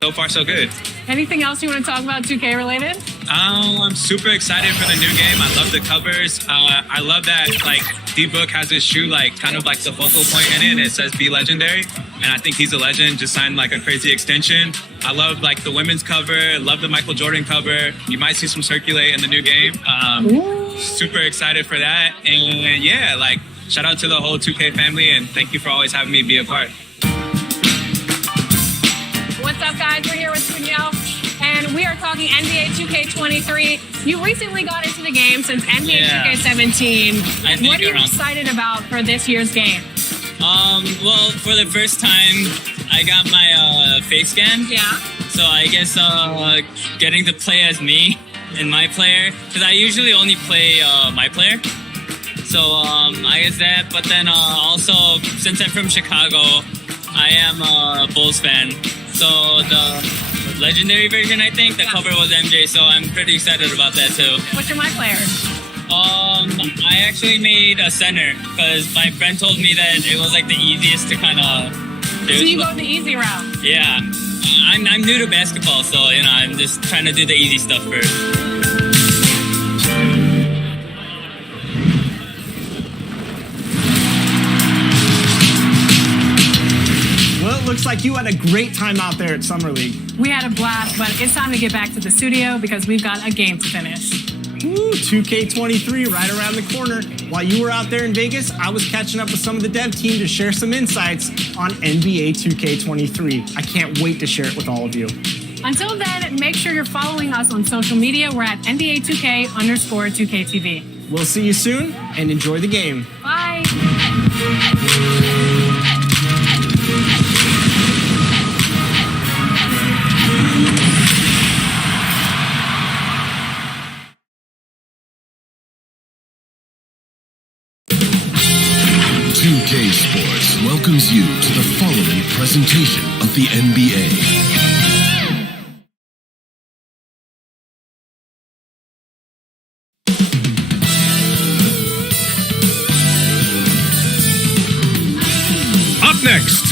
So far, so good. Anything else you want to talk about 2K related? I'm super excited for the new game. I love the covers. I love that like D-Book has his shoe like kind of like the focal point in it. And it says "Be Legendary," and I think he's a legend. Just signed like a crazy extension. I love like the women's cover. Love the Michael Jordan cover. You might see some circulate in the new game. Super excited for that. And yeah, like shout out to the whole 2K family and thank you for always having me be a part. What's up, guys? We're here with Danielle, and we are talking NBA 2K23. You recently got into the game since NBA 2K17. What are you excited about for this year's game? Well, for the first time, I got my face scan. Yeah. So I guess getting to play as me and my player, because I usually only play my player. So I guess that, but then also, since I'm from Chicago, I am a Bulls fan. So the legendary version, I think, the cover was MJ, so I'm pretty excited about that too. What's your my player? I actually made a center because my friend told me that it was like the easiest to kind of do. So you go the easy route? Yeah. I'm new to basketball, so you know I'm just trying to do the easy stuff first. Well, it looks like you had a great time out there at Summer League. We had a blast, but it's time to get back to the studio because we've got a game to finish. Ooh, 2K23 right around the corner. While you were out there in Vegas, I was catching up with some of the dev team to share some insights on NBA 2K23. I can't wait to share it with all of you. Until then, make sure you're following us on social media. We're at NBA 2K_2KTV. We'll see you soon and enjoy the game. Bye. Sports welcomes you to the following presentation of the NBA. Up next,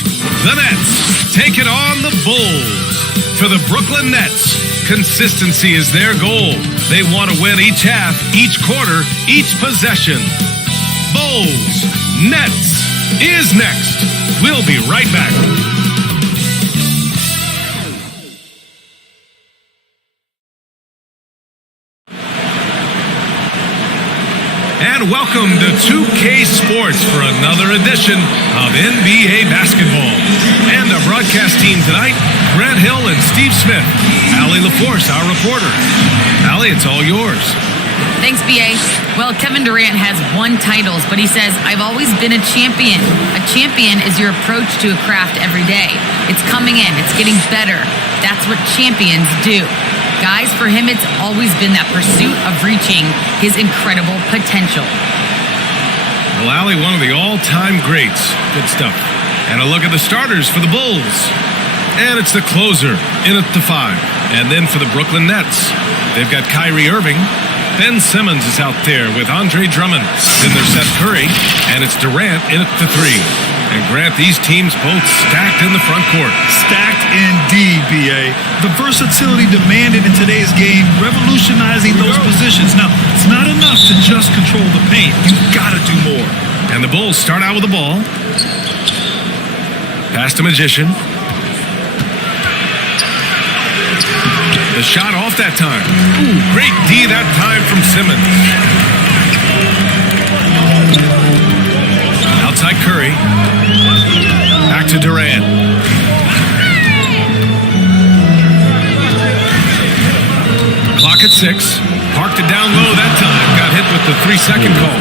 the Nets take it on the Bulls. For the Brooklyn Nets, consistency is their goal. They want to win each half, each quarter, each possession. Bulls, Nets is next. We'll be right back. And welcome to 2K Sports for another edition of NBA basketball. And our broadcast team tonight, Grant Hill and Steve Smith. Allie LaForce, our reporter. Allie, it's all yours. Thanks, BA. Well, Kevin Durant has won titles, but he says, I've always been a champion. A champion is your approach to a craft every day. It's coming in. It's getting better. That's what champions do. Guys, for him, it's always been that pursuit of reaching his incredible potential. Well, Allie, one of the all-time greats. Good stuff. And a look at the starters for the Bulls. And it's the closer in at the 5. And then for the Brooklyn Nets, they've got Kyrie Irving. Ben Simmons is out there with Andre Drummond. Then there's Seth Curry, and it's Durant in at the 3. And Grant, these teams both stacked in the front court. Stacked indeed, BA. The versatility demanded in today's game, revolutionizing those positions. Now, it's not enough to just control the paint. You've got to do more. And the Bulls start out with the ball. Pass to Magician. The shot off that time. Ooh, great D that time from Simmons. Outside Curry. Back to Durant. Clock at 6. Parked it down low that time. Got hit with the 3-second call.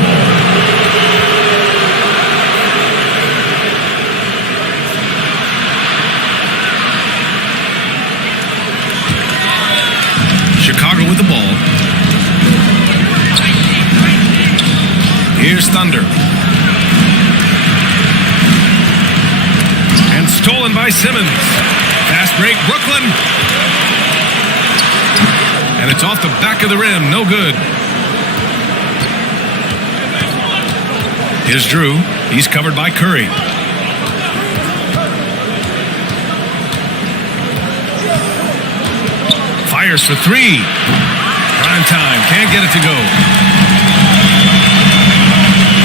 Chicago with the ball. Here's Thunder. And stolen by Simmons. Fast break, Brooklyn. And it's off the back of the rim. No good. Here's Drew. He's covered by Curry. Fires for three. Prime time. Can't get it to go.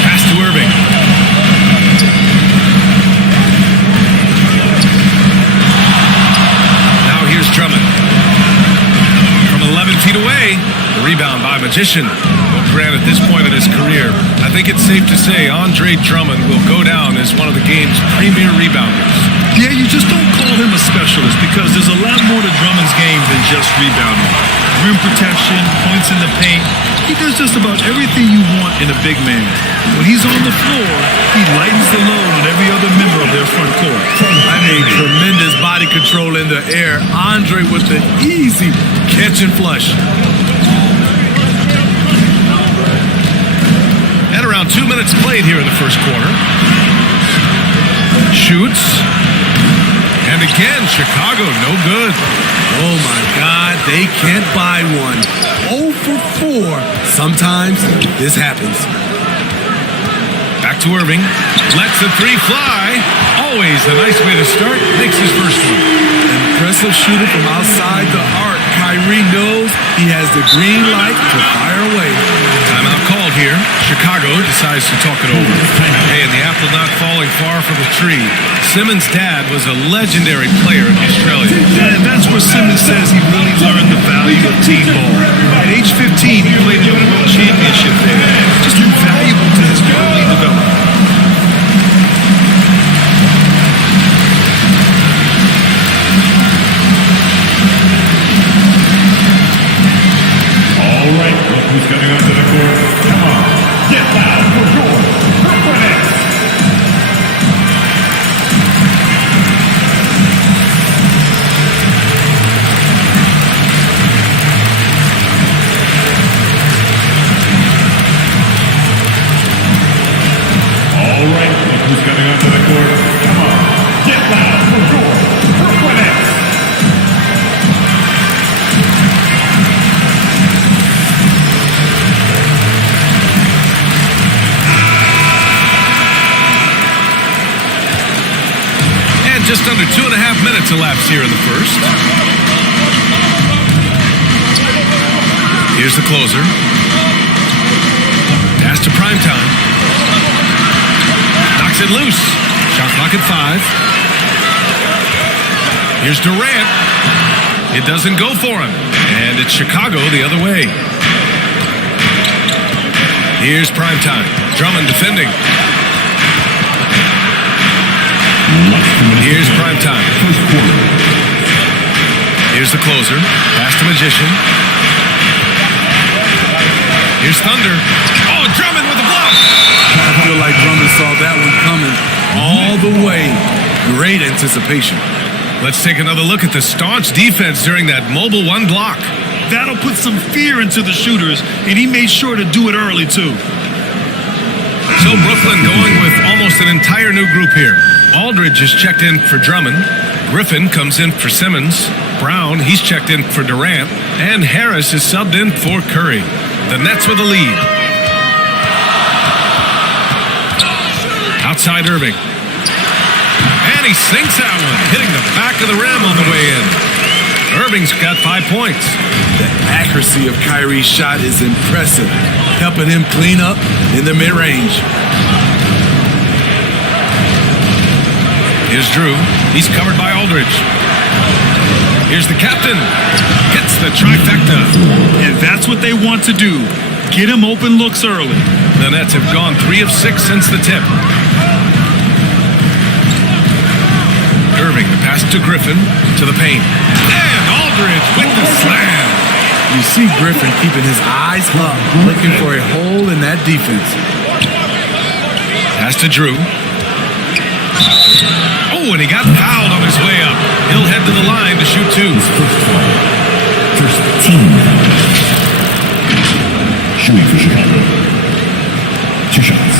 Pass to Irving. Now here's Drummond. From 11 feet away, the rebound by Magician. Well, Grant, at this point in his career, I think it's safe to say Andre Drummond will go down as one of the game's premier rebounders. Yeah, you just don't call him a specialist because there's a lot more to Drummond's game than just rebounding. Rim protection, points in the paint. He does just about everything you want in a big man. When he's on the floor, he lightens the load on every other member of their front court. I mean, tremendous body control in the air. Andre with the easy catch and flush. And around 2 minutes played here in the first quarter. Shoots. And again, Chicago, no good. Oh my God, they can't buy one. 0 for 4. Sometimes this happens. Back to Irving. Lets the three fly. Always a nice way to start. Makes his first one. Impressive shooter from outside the arc. Kyrie knows he has the green light to fire away. Timeout called here. Chicago decides to talk it over. Hey, and the apple not falling far from the tree. Simmons' dad was a legendary player in Australia. And that's where Simmons says he really learned the value of team ball. At age 15, he played in the World Championship there. Just invaluable to his early development. All right, look who's coming onto the court. Come on, get loud for your Brooklyn Nets. All right, look who's coming onto the court. Come on, get loud for your Brooklyn Nets. Just under 2.5 minutes elapsed here in the first. Here's the closer. Pass to Primetime. Knocks it loose. Shot clock at 5. Here's Durant. It doesn't go for him. And it's Chicago the other way. Here's Primetime. Drummond defending. Here's Primetime. First quarter. Here's the closer. Pass to Magician. Here's Thunder. Oh, Drummond with the block. I feel like Drummond saw that one coming all the way. Great anticipation. Let's take another look at the staunch defense during that mobile one block. That'll put some fear into the shooters, and he made sure to do it early, too. So Brooklyn going with almost an entire new group here. Aldridge is checked in for Drummond. Griffin comes in for Simmons. Brown, he's checked in for Durant. And Harris is subbed in for Curry. The Nets with a lead. Outside Irving. And he sinks that one, hitting the back of the rim on the way in. Irving's got 5 points. The accuracy of Kyrie's shot is impressive, helping him clean up in the mid-range. Here's Drew. He's covered by Aldridge. Here's the captain. Gets the trifecta. And that's what they want to do. Get him open looks early. The Nets have gone 3 of 6 since the tip. Irving, the pass to Griffin, to the paint. And Aldridge with the slam. You see Griffin keeping his eyes up, looking for a hole in that defense. Pass to Drew. Oh, and he got fouled on his way up. He'll head to the line to shoot 2. First team. Shooting for Chicago. 2 shots.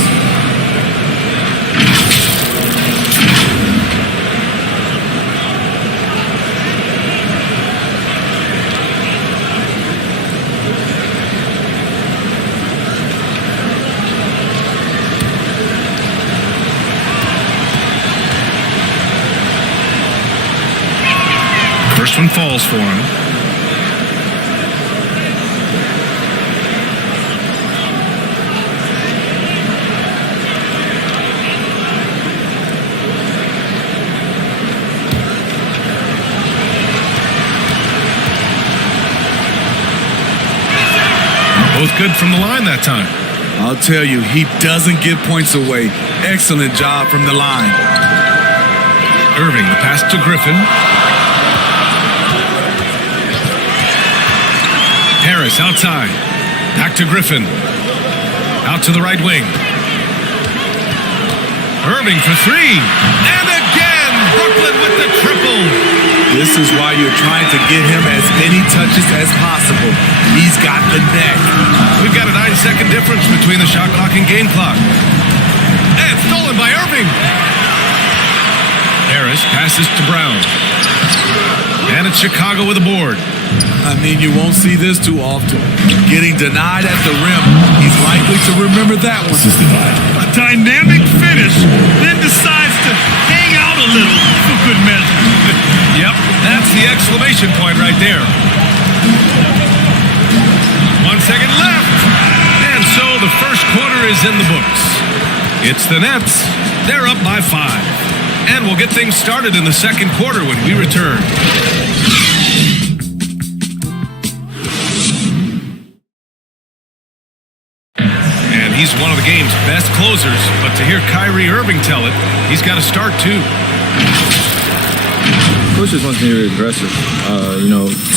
First one falls for him. Both good from the line that time. I'll tell you, he doesn't give points away. Excellent job from the line. Irving, the pass to Griffin. Harris outside. Back to Griffin. Out to the right wing. Irving for three. And again, Brooklyn with the triple. This is why you're trying to get him as many touches as possible. He's got the neck. We've got a 9-second difference between the shot clock and game clock. And stolen by Irving. Harris passes to Brown. And it's Chicago with a board. I mean, you won't see this too often. Getting denied at the rim. He's likely to remember that one. A dynamic finish, then decides to hang out a little for good measure. Yep, that's the exclamation point right there. 1 second left. And so the first quarter is in the books. It's the Nets. They're up by 5. And we'll get things started in the second quarter when we return. And he's one of the game's best closers, but to hear Kyrie Irving tell it, he's got to start too. Coach just wants me to be aggressive,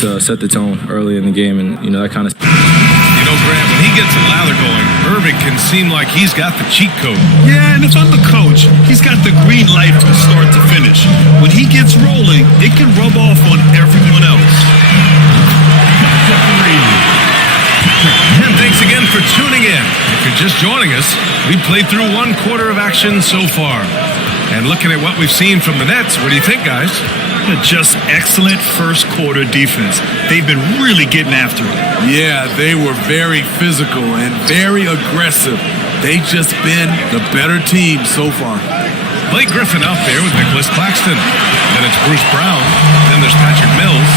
to set the tone early in the game, and that kind of. Graham, when he gets a lather going, Irving can seem like he's got the cheat code. Yeah, and if I'm the coach, he's got the green light from start to finish. When he gets rolling, it can rub off on everyone else. And thanks again for tuning in. If you're just joining us, we've played through 1 quarter of action so far. And looking at what we've seen from the Nets, what do you think, guys? Just excellent first quarter defense. They've been really getting after it. Yeah, they were very physical and very aggressive. They've just been the better team so far. Blake Griffin out there with Nicholas Claxton. Then it's Bruce Brown. Then there's Patrick Mills.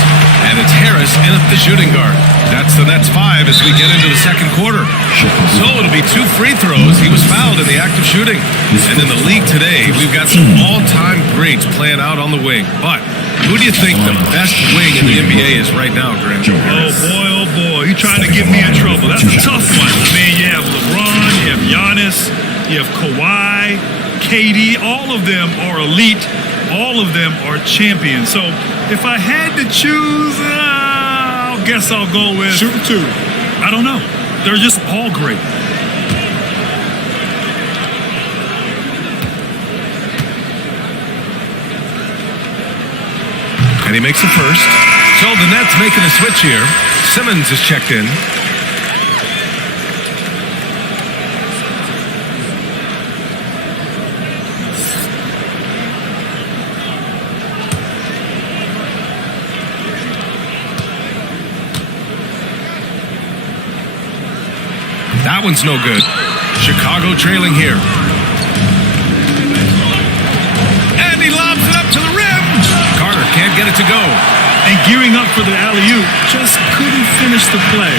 And it's Harris in at the shooting guard. That's the Nets 5 as we get into the second quarter. So it'll be 2 free throws. He was fouled in the act of shooting. And in the league today, we've got some all-time greats playing out on the wing. But who do you think the best wing in the NBA is right now, Grant? Oh boy, you're trying to get me in trouble. That's a tough one. I mean, you have LeBron, you have Giannis, you have Kawhi, KD. All of them are elite. All of them are champions. So if I had to choose, I guess I'll go with... Shoot 2. I don't know. They're just all great. And he makes the first. So the Nets making a switch here. Simmons is checked in. That one's no good. Chicago trailing here. And he lobs it up to the rim. Carter can't get it to go. And gearing up for the alley-oop, just couldn't finish the play.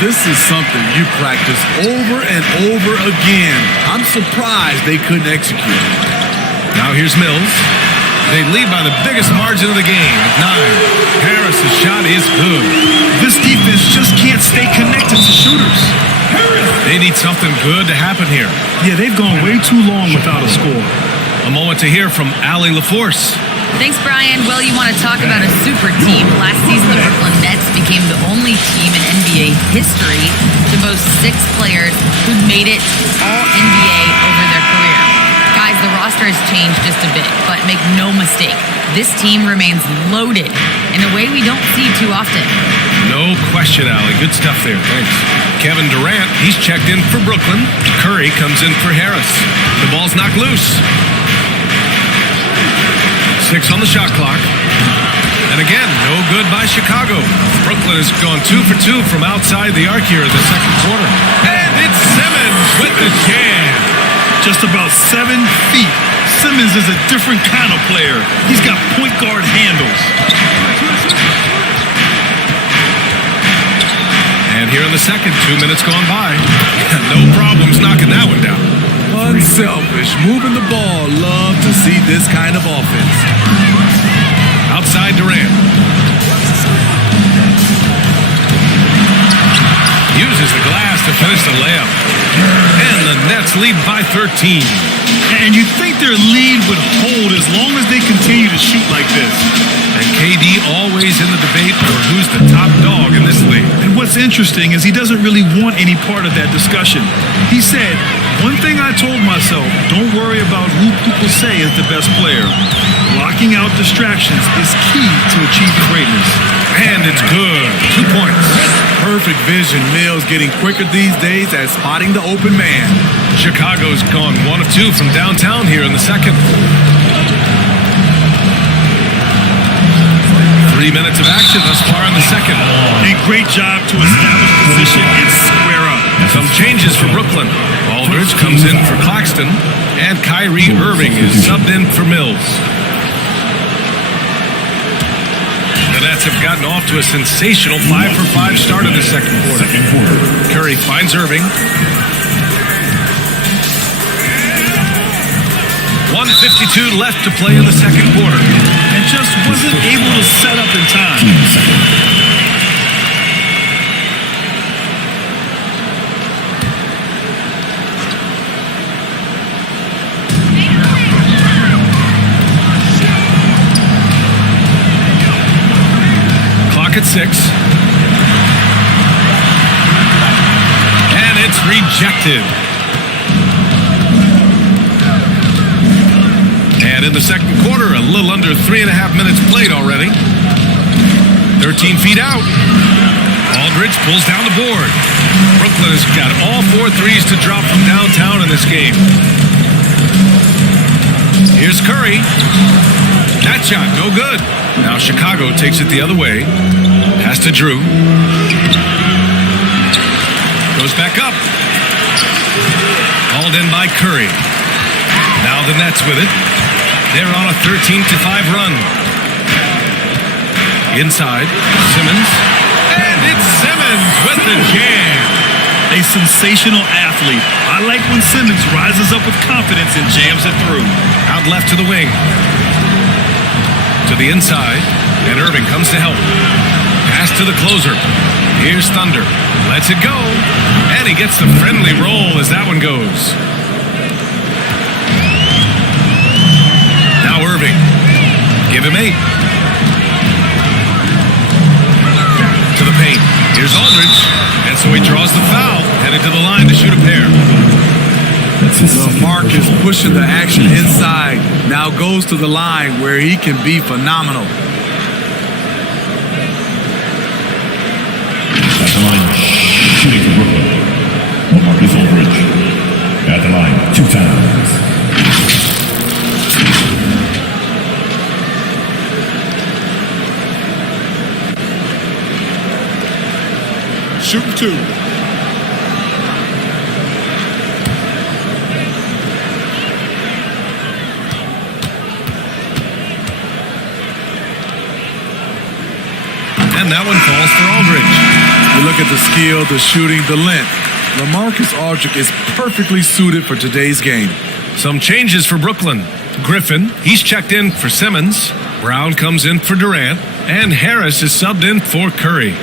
This is something you practice over and over again. I'm surprised they couldn't execute. Now here's Mills. They lead by the biggest margin of the game at 9. Harris's shot is good. This defense just can't stay connected to shooters. They need something good to happen here. Yeah, they've gone way too long without a score. A moment to hear from Allie LaForce. Thanks, Brian. Well, you want to talk about a super team. Last season, the Brooklyn Nets became the only team in NBA history to boast 6 players who made it all NBA over their career. Guys, the roster has changed just a bit, but make no mistake, this team remains loaded in a way we don't see too often. No question, Allie. Good stuff there. Thanks. Kevin Durant, he's checked in for Brooklyn. Curry comes in for Harris. The ball's knocked loose. 6 on the shot clock. And again, no good by Chicago. Brooklyn has gone 2 for 2 from outside the arc here in the second quarter. And it's Simmons with the jam. Just about 7 feet. Simmons is a different kind of player. He's got point guard handles. And here in the second, 2 minutes gone by. No problems knocking that one down. Unselfish, moving the ball. Love to see this kind of offense. Outside Durant. uses the glass to finish the layup. And the Nets lead by 13. And you'd think their lead would hold as long as they continue to shoot like this. And KD always in the debate for who's the top dog in this league. And what's interesting is he doesn't really want any part of that discussion. He said, one thing I told myself, don't worry about who people say is the best player. Blocking out distractions is key to achieving greatness. And it's good. 2 points. Perfect vision. Mills getting quicker these days at spotting the open man. Chicago's gone 1 of 2 from downtown here in the second. 3 minutes of action thus far in the second. A great job to establish position and square up. Some changes for Brooklyn. Aldridge comes in for Claxton, and Kyrie Irving is subbed in for Mills. The Nets have gotten off to a sensational 5-for-5 start in the second quarter. Curry finds Irving. 1:52 left to play in the second quarter. And just wasn't able to set up in time. Clock at 6. And it's rejected. And in the second quarter, a little under 3.5 minutes played already. 13 feet out. Aldridge pulls down the board. Brooklyn has got all 4 threes to drop from downtown in this game. Here's Curry. That shot, no good. Now Chicago takes it the other way. Pass to Drew. Goes back up. Hauled in by Curry. Now the Nets with it. They're on a 13-5 run. Inside, Simmons. And it's Simmons with the jam. A sensational athlete. I like when Simmons rises up with confidence and jams it through. Out left to the wing. To the inside. And Irving comes to help. Pass to the closer. Here's Thunder. Lets it go. And he gets the friendly roll as that one goes. Now Irving. Give him 8. To the paint. Here's Aldridge. And so he draws the foul. Headed to the line to shoot a pair. Marcus pushing the action inside. Now goes to the line where he can be phenomenal. At the line, shooting for Brooklyn. Marcus Aldridge. At the line, 2 times. Shooting 2. And that one falls for Aldridge. You look at the skill, the shooting, the length. LaMarcus Aldridge is perfectly suited for today's game. Some changes for Brooklyn. Griffin, he's checked in for Simmons. Brown comes in for Durant. And Harris is subbed in for Curry.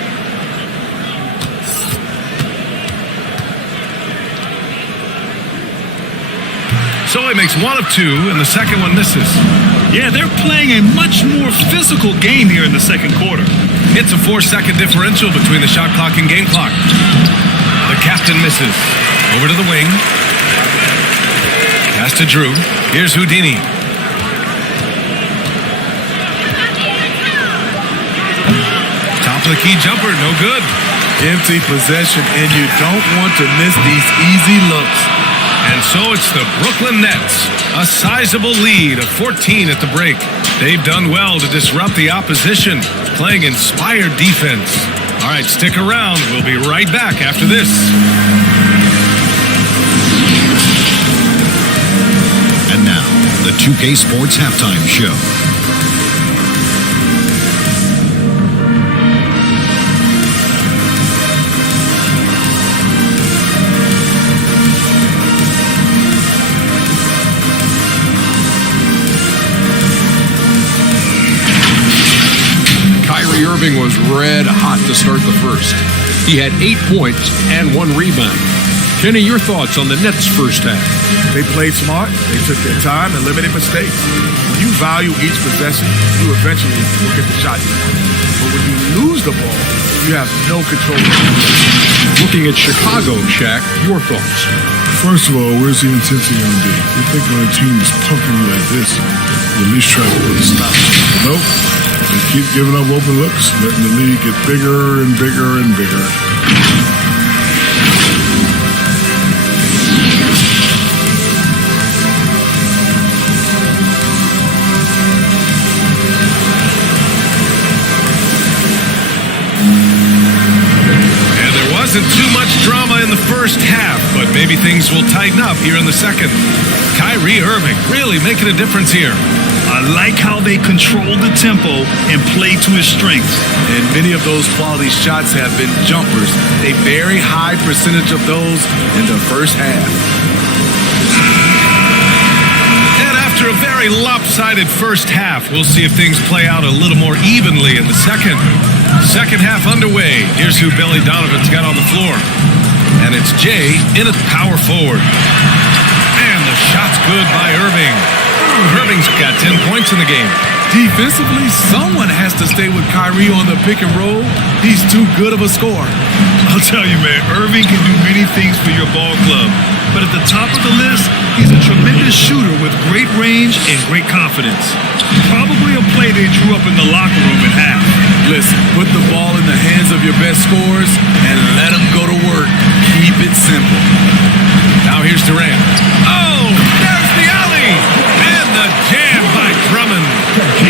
So he makes 1 of 2, and the second one misses. Yeah, they're playing a much more physical game here in the second quarter. It's a 4-second differential between the shot clock and game clock. The captain misses. Over to the wing. Pass to Drew. Here's Houdini. Top of the key jumper, no good. Empty possession, and you don't want to miss these easy looks. And so it's the Brooklyn Nets, a sizable lead of 14 at the break. They've done well to disrupt the opposition, playing inspired defense. All right, stick around. We'll be right back after this. And now, the 2K Sports Halftime Show. Irving was red hot to start the first. He had 8 points and 1 rebound. Kenny, your thoughts on the Nets' first half? They played smart. They took their time and limited mistakes. When you value each possession, you eventually will get the shot you want. But when you lose the ball, you have no control. Looking at Chicago, Shaq, your thoughts? First of all, where's the intensity on D? You think when a team is pumping you like this, you at least try to put a stop. Nope. They keep giving up open looks, letting the lead get bigger and bigger and bigger. Wasn't too much drama in the first half, but maybe things will tighten up here in the second. Kyrie Irving really making a difference here. I like how they control the tempo and play to his strengths. And many of those quality shots have been jumpers. A very high percentage of those in the first half. And after a very lopsided first half, we'll see if things play out a little more evenly in the second. Second half underway. Here's who Billy Donovan's got on the floor. And it's Jay in at power forward. And the shot's good by Irving. Irving's got 10 points in the game. Defensively, someone has to stay with Kyrie on the pick and roll. He's too good of a scorer. I'll tell you, man, Irving can do many things for your ball club. But at the top of the list, he's a tremendous shooter with great range and great confidence. Probably a play they drew up in the locker room at half. Listen, put the ball in the hands of your best scorers and let them go to work. Keep it simple. Now here's Durant. Oh, there's the alley! And the jam by Drummond.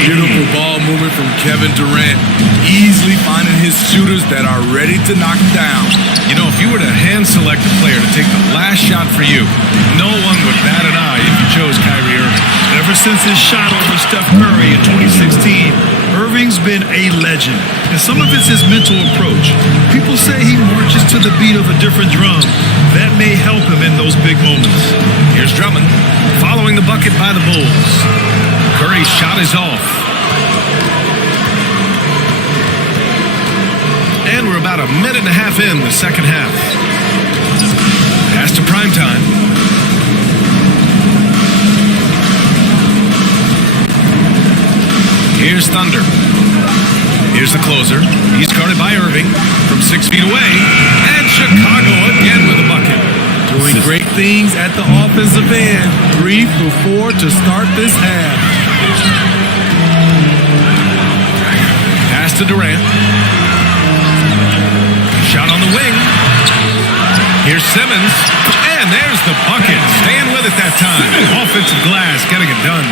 Beautiful ball movement from Kevin Durant. Easily finding his shooters that are ready to knock him down. You know, if you were to hand select a player to take the last shot for you, no one would bat an eye if you chose Kyrie Irving. Ever since his shot over Steph Curry in 2016, Irving's been a legend. And some of it's his mental approach. People say he marches to the beat of a different drum. That may help him in those big moments. Here's Drummond following the bucket by the Bulls. Curry's shot is off. And we're about a minute and a half in the second half. Pass to primetime. Here's Thunder. Here's the closer. He's guarded by Irving from 6 feet away. And Chicago again with a bucket. Doing great things at the offensive end. 3 for 4 to start this half. Pass to Durant. Shot on the wing. Here's Simmons. And there's the bucket. Staying with it that time. Offensive glass getting it done.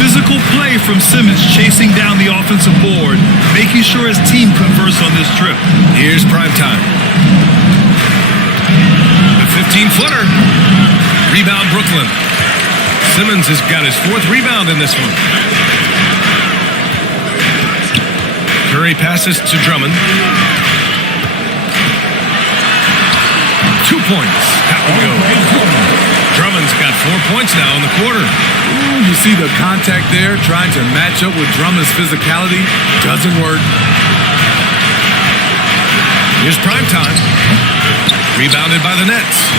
Physical play from Simmons chasing down the offensive board, making sure his team converts on this trip. Here's primetime. The 15-footer. Rebound Brooklyn. Simmons has got his 4th rebound in this one. Curry passes to Drummond. 2 points. That would go. Drummond's got 4 points now in the quarter. Ooh, you see the contact there, trying to match up with Drummond's physicality. Doesn't work. Here's primetime. Rebounded by the Nets.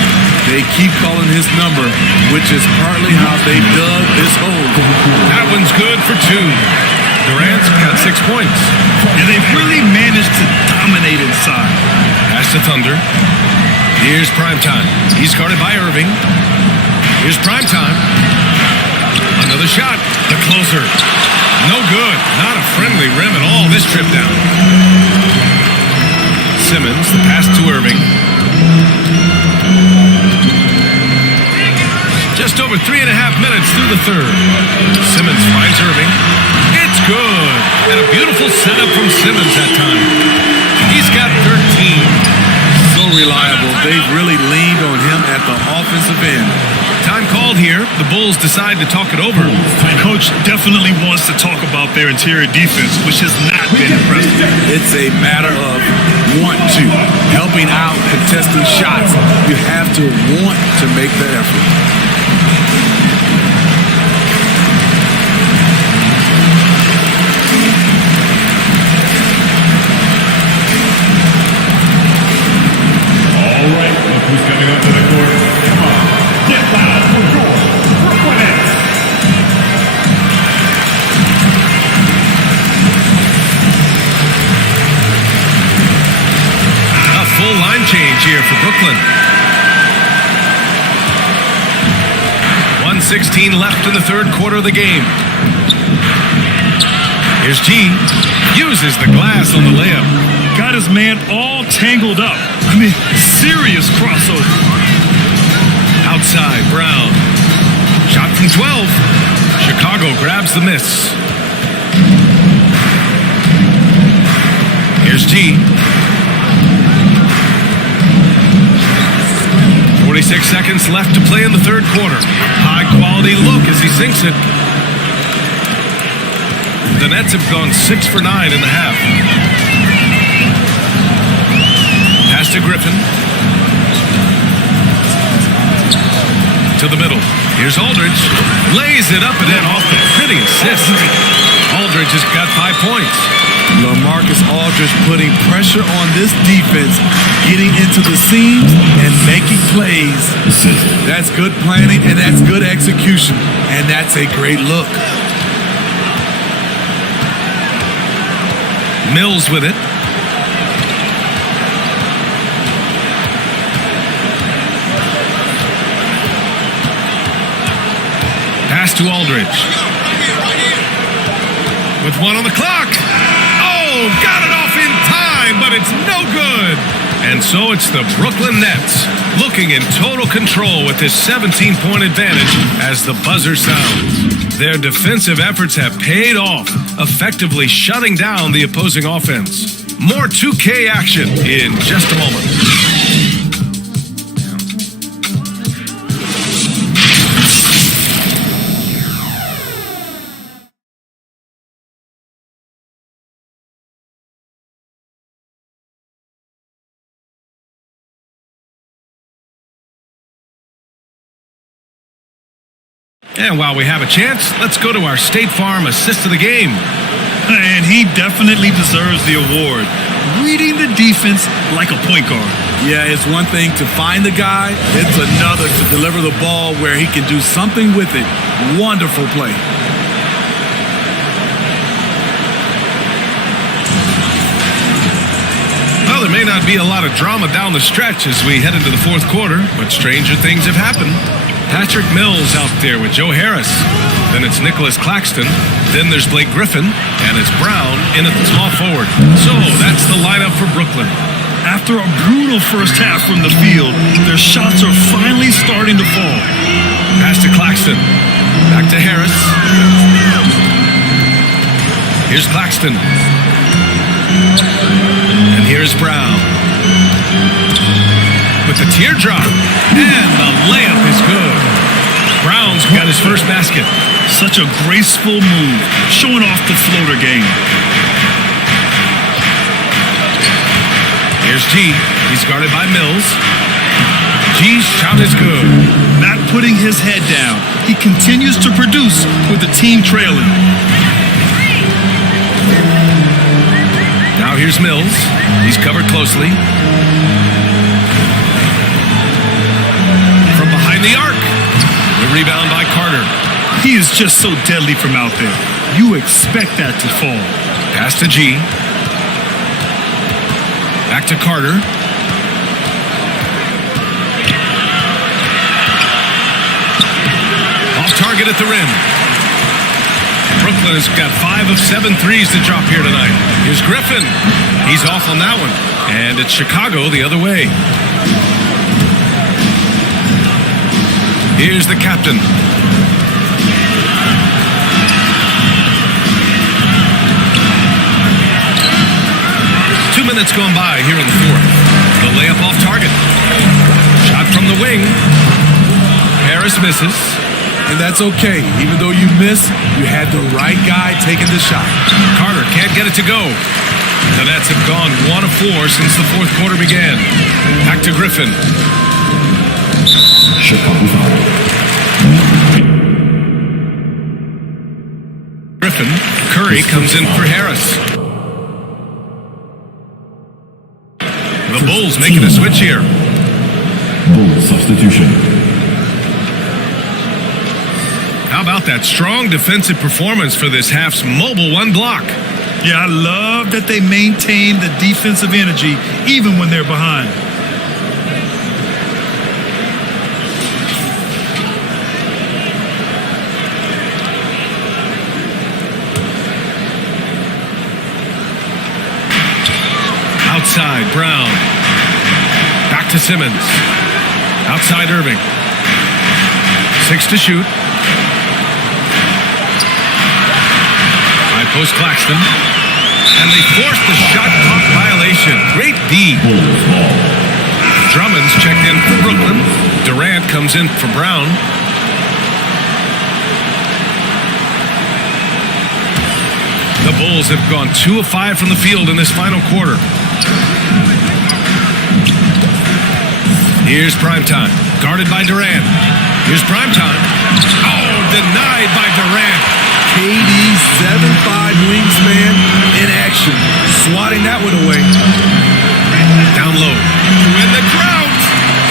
They keep calling his number, which is partly how they dug this hole. That one's good for 2. Durant's got 6 points. And they've really managed to dominate inside. Pass to Thunder. Here's primetime. He's guarded by Irving. Here's primetime. Another shot. The closer. No good. Not a friendly rim at all this trip down. Simmons, the pass to Irving. Just over 3.5 minutes through the third. Simmons finds Irving. It's good. And a beautiful setup from Simmons that time. He's got 13. So reliable. They've really leaned on him at the offensive end. Time called here. The Bulls decide to talk it over. Coach definitely wants to talk about their interior defense, which has not been impressive. It's a matter of want to. Helping out, contesting shots. You have to want to make the effort. advantage here for Brooklyn. 1:16 left in the third quarter of the game. Here's G. Uses the glass on the layup. Got his man all tangled up. I mean, serious crossover. Outside, Brown. Shot from 12. Chicago grabs the miss. Here's G. 46 seconds left to play in the third quarter. High quality look as he sinks it. The Nets have gone 6 for 9 in the half. Pass to Griffin. To the middle. Here's Aldridge. Lays it up and then off the pretty assist. Aldridge has got 5 points. LaMarcus Aldridge putting pressure on this defense, getting into the seams and making plays. That's good planning and that's good execution. And that's a great look. Mills with it. Pass to Aldridge. With 1 on the clock. Oh, got it off in time, but it's no good. And so it's the Brooklyn Nets looking in total control with this 17-point advantage as the buzzer sounds. Their defensive efforts have paid off, effectively shutting down the opposing offense. More 2K action in just a moment. And while we have a chance, let's go to our State Farm assist of the game. And he definitely deserves the award. Reading the defense like a point guard. Yeah, it's one thing to find the guy. It's another to deliver the ball where he can do something with it. Wonderful play. Well, there may not be a lot of drama down the stretch as we head into the fourth quarter, but stranger things have happened. Patrick Mills out there with Joe Harris. Then it's Nicholas Claxton. Then there's Blake Griffin. And it's Brown in at the small forward. So that's the lineup for Brooklyn. After a brutal first half from the field, their shots are finally starting to fall. Pass to Claxton. Back to Harris. Here's Claxton. And here's Brown. With the teardrop. And the layup is good. Brown's got his first basket. Such a graceful move, showing off the floater game. Here's G. He's guarded by Mills. G's shot is good. Not putting his head down. He continues to produce with the team trailing. Now here's Mills. He's covered closely. From behind the arc. The rebound by Carter. He is just so deadly from out there. You expect that to fall. Pass to G. Back to Carter. Off target at the rim. Brooklyn has got 5 of 7 threes to drop here tonight. Here's Griffin. He's off on that one. And it's Chicago the other way. Here's the captain. Two minutes gone by here in the fourth. The layup off target. Shot from the wing. Harris misses. And that's okay. Even though you miss, you had the right guy taking the shot. Carter can't get it to go. The Nets have gone 1 of 4 since the fourth quarter began. Back to Griffin. Griffin. Curry comes in for Harris. The Bulls making a switch here. Bulls substitution. How about that strong defensive performance for this half's mobile 1 block? Yeah, I love that they maintain the defensive energy even when they're behind. inside, Brown. Back to Simmons. Outside Irving. 6 to shoot. High post Claxton. And they forced the shot clock violation. Great D. Drummond's checked in for Brooklyn. Durant comes in for Brown. The Bulls have gone 2 of 5 from the field in this final quarter. Here's Primetime, guarded by Durant. Here's Primetime. Oh, denied by Durant. KD's 7'5" wingspan in action, swatting that one away. Down low. In the crowd.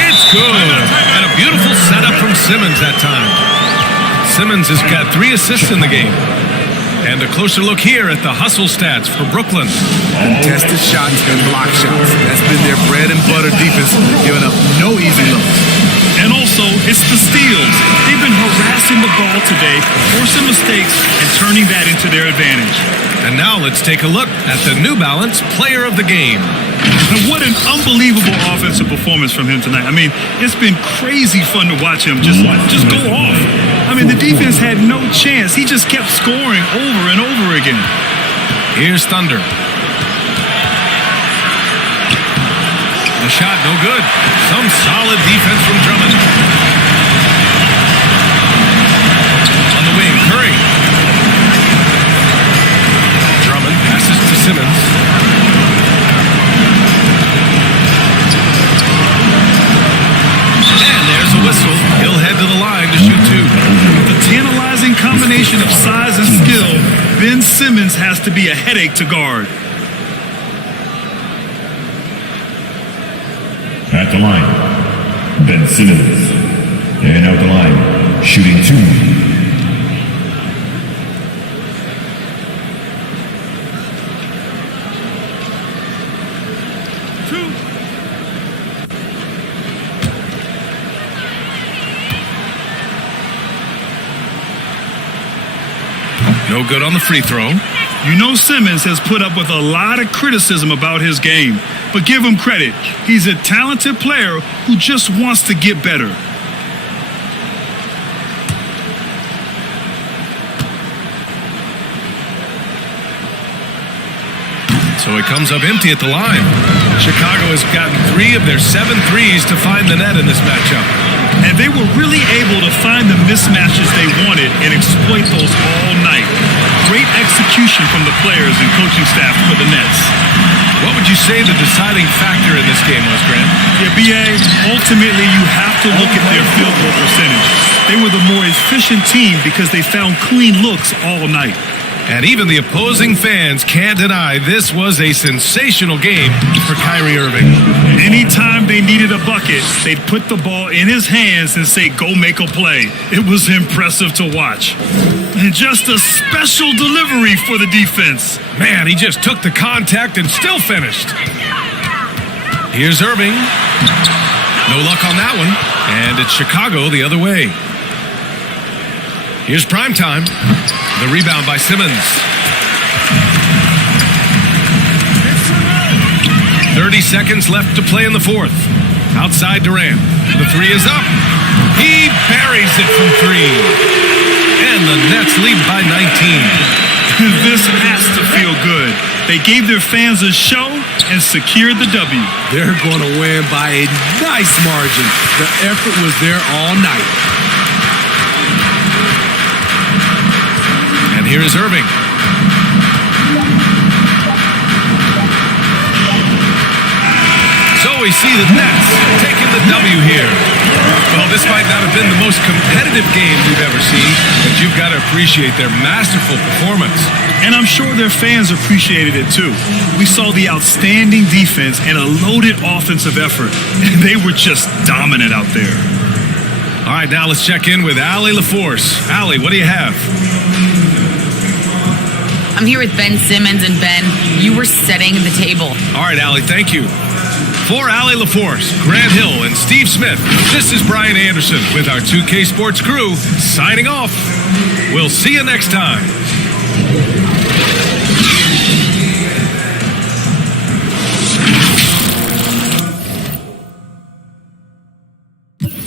It's good. And a beautiful setup from Simmons that time. Simmons has got 3 assists in the game. And a closer look here at the hustle stats for Brooklyn. Contested shots and block shots. That's been their bread and butter defense, giving up no easy looks. And also, it's the steals. They've been harassing the ball today, forcing mistakes, and turning that into their advantage. And now let's take a look at the New Balance Player of the Game. And what an unbelievable offensive performance from him tonight. I mean, it's been crazy fun to watch him just go off. I mean, the defense had no chance. He just kept scoring over and over again. Here's Thunder. The shot, no good. Some solid defense from Drummond. On the wing, Curry. Drummond passes to Simmons. And there's a whistle. He'll head to the line to shoot 2. With a tantalizing combination of size and skill, Ben Simmons has to be a headache to guard. At the line, Ben Simmons. And out the line, shooting 2. No good on the free throw. You know Simmons has put up with a lot of criticism about his game, but give him credit. He's a talented player who just wants to get better. So it comes up empty at the line. Chicago has gotten 3 of their 7 threes to find the net in this matchup. And they were really able to find the mismatches they wanted and exploit those all night. Great execution from the players and coaching staff for the Nets. What would you say the deciding factor in this game was, Grant? Yeah, B.A., ultimately you have to look at their field goal percentage. They were the more efficient team because they found clean looks all night. And even the opposing fans can't deny this was a sensational game for Kyrie Irving. Anytime they needed a bucket, they'd put the ball in his hands and say, go make a play. It was impressive to watch. And just a special delivery for the defense. Man, he just took the contact and still finished. Here's Irving. No luck on that one. And it's Chicago the other way. Here's Primetime. The rebound by Simmons. 30 seconds left to play in the fourth. Outside Durant. The 3 is up. He buries it from 3. And the Nets lead by 19. This has to feel good. They gave their fans a show and secured the W. They're going to win by a nice margin. The effort was there all night. And here is Irving. So we see the Nets taking the W here. Well, this might not have been the most competitive game we've ever seen, but you've got to appreciate their masterful performance. And I'm sure their fans appreciated it too. We saw the outstanding defense and a loaded offensive effort, and they were just dominant out there. All right, now let's check in with Allie LaForce. Allie, what do you have? I'm here with Ben Simmons, and Ben, you were setting the table. All right, Allie, thank you. For Allie LaForce, Grant Hill, and Steve Smith, this is Brian Anderson with our 2K Sports crew signing off. We'll see you next time.